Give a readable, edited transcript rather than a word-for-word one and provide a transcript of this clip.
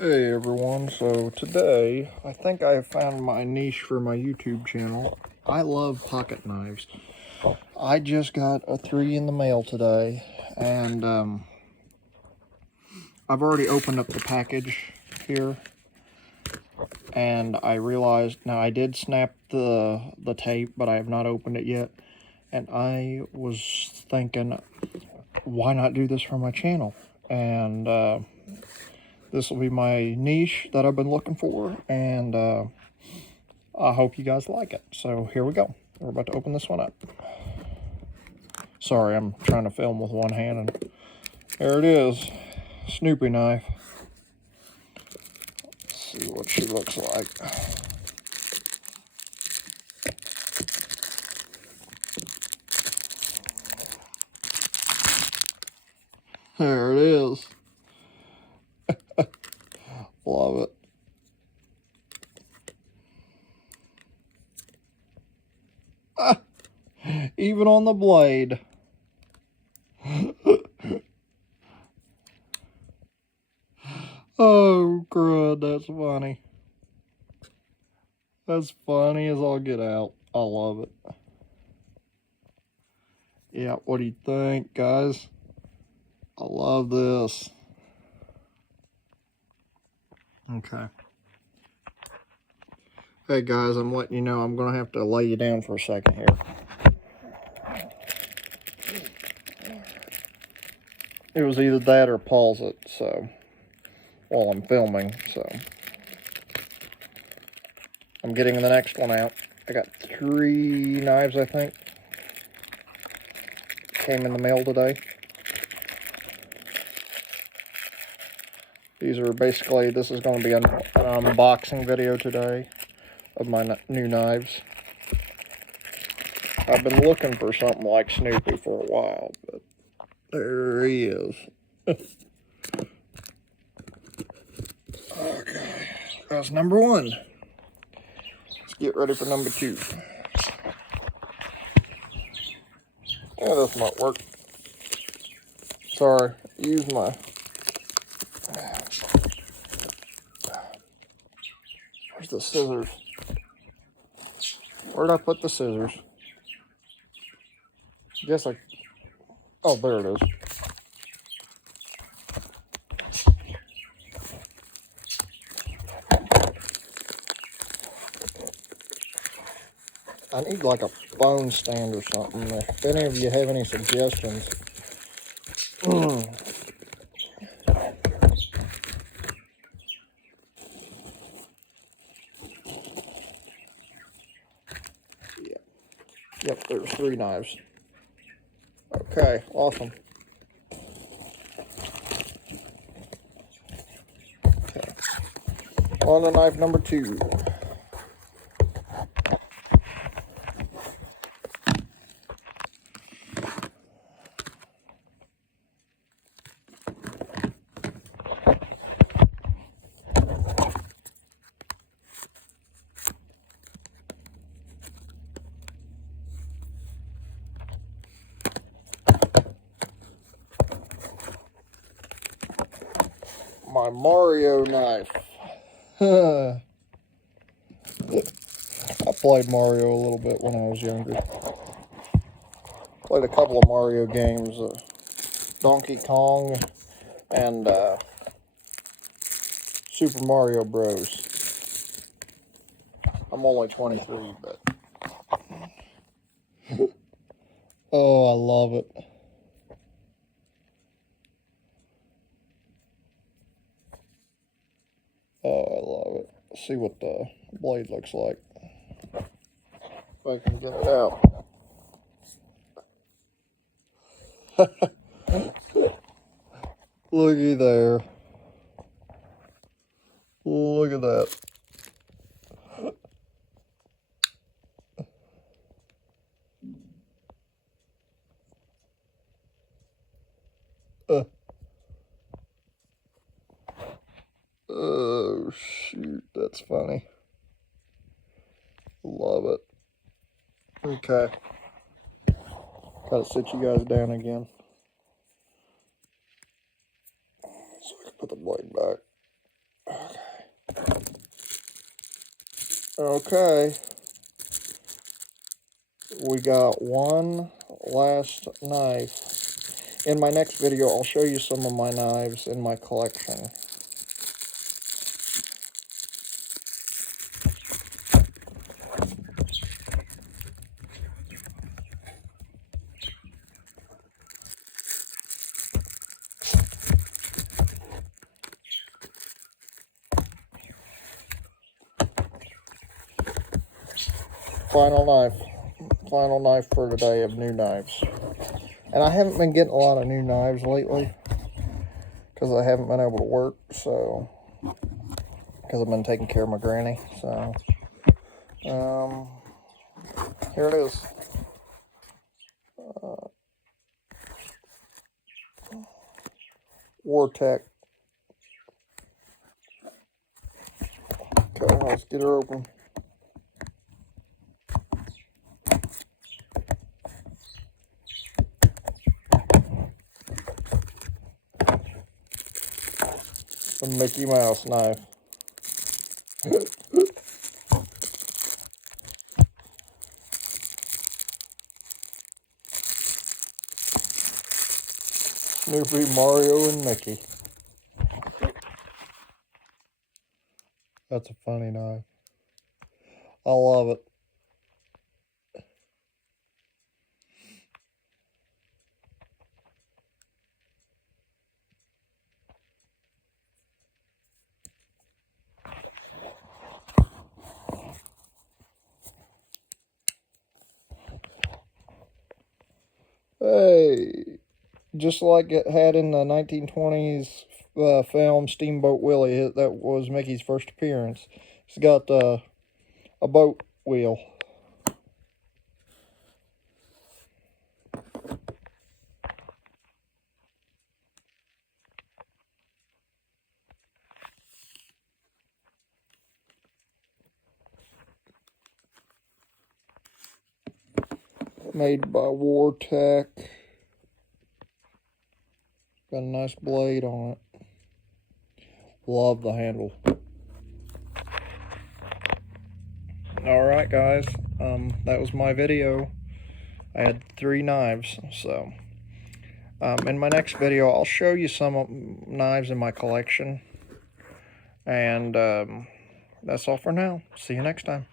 Hey everyone, so today I think I found my niche for my YouTube channel. I love pocket knives. I just got a 3 in the mail today, and I've already opened up the package here, and I realized, now I did snap the tape, but I have not opened it yet, and I was thinking, why not do this for my channel? And this will be my niche that I've been looking for, and I hope you guys like it. So here we go. We're about to open this one up. Sorry, I'm trying to film with one hand, and there it is. Snoopy knife. Let's see what she looks like. There it is. Love it. Even on the blade. Oh, crud, that's funny. That's funny as all get out. I love it. Yeah, what do you think, guys? I love this. Okay. Hey, guys, I'm letting you know I'm going to have to lay you down for a second here. It was either that or pause it, so, while I'm filming, so. I'm getting the next one out. I got 3 knives, I think. Came in the mail today. These are basically, this is going to be an unboxing video today of my new knives. I've been looking for something like Snoopy for a while, but there he is. Okay, that's number 1. Let's get ready for number 2. Yeah, this might work. Sorry, use my... Where's the scissors? Where'd I put the scissors? Guess I... Oh, there it is. I need like a phone stand or something. If any of you have any suggestions. Yeah. Yep, there's 3 knives. Okay, awesome. Okay. On to knife number 2. My Mario knife. I played Mario a little bit when I was younger. Played a couple of Mario games. Donkey Kong and Super Mario Bros. I'm only 23, but... Oh, I love it. Oh, I love it. Let's see what the blade looks like. If I can get it out. Looky there. Look at that. Oh, shoot. That's funny. Love it. Okay. Gotta sit you guys down again. So I can put the blade back. Okay. We got one last knife. In my next video, I'll show you some of my knives in my collection. Final knife for today of new knives. And I haven't been getting a lot of new knives lately because I haven't been able to work, so because I've been taking care of my granny. So here it is. Wartech. Okay, let's get her open. The Mickey Mouse knife. Snoopy, Mario, and Mickey. That's a funny knife. I love it. Hey, just like it had in the 1920s film Steamboat Willie, that was Mickey's first appearance. It's got a boat wheel. Made by Wartech. Got a nice blade on it. Love the handle. Alright guys, that was my video. I had 3 knives, so in my next video I'll show you some knives in my collection. And that's all for now. See you next time.